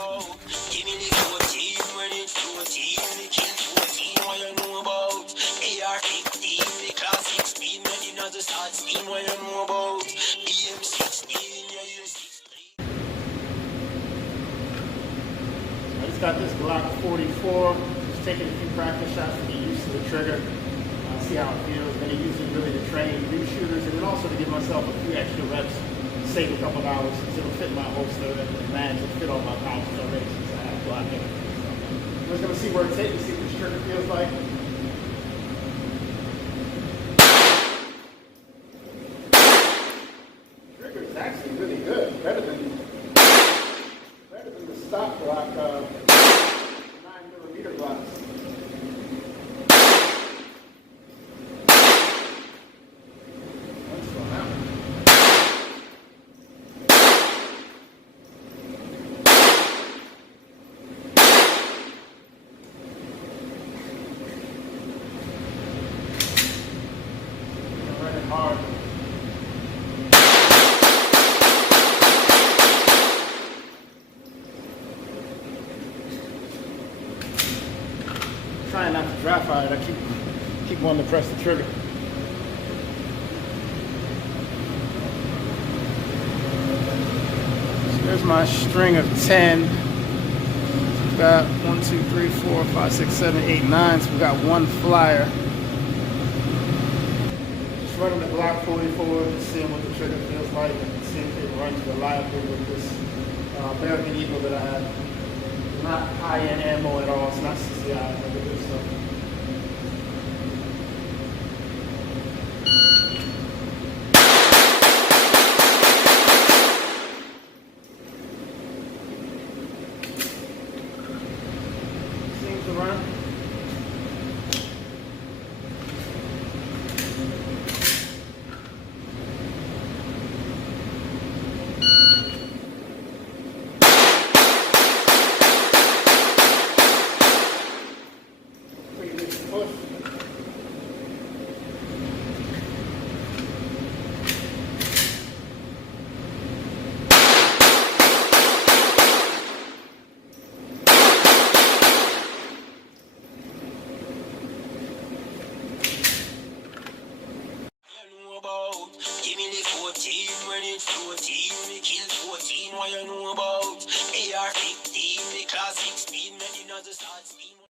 Give me the 14 when it's 14. The kill 14, what you know about? AR-15, the class 16, when you know the start steam, what you know about? BM-16, yeah, U-16. I just got this Glock 44. Just taking a few practice shots to get used to the trigger. See how it feels. Going to use it really to train new shooters, and then also to give myself a few extra reps, save a couple hours since it'll fit my holster and the mags will fit all my pouches already since I have Glock in it. So, we're going to see where it takes me, see what the trigger feels like. The trigger is actually really good, better than the stock Glock 9mm Glocks. Hard. Trying not to dry fire it, I keep wanting to press the trigger. So there's my string of 10. We've got 1, 2, 3, 4, 5, 6, 7, 8, 9. So we've got one flyer. Running the Glock 44, seeing what the trigger feels like, and seeing if it runs reliably with this American Eagle that I have. Not high-end ammo at all. It's not CCI, but it is stuff. Seems to run. Give me the 14 when it's 14. The kill 14, what you know about?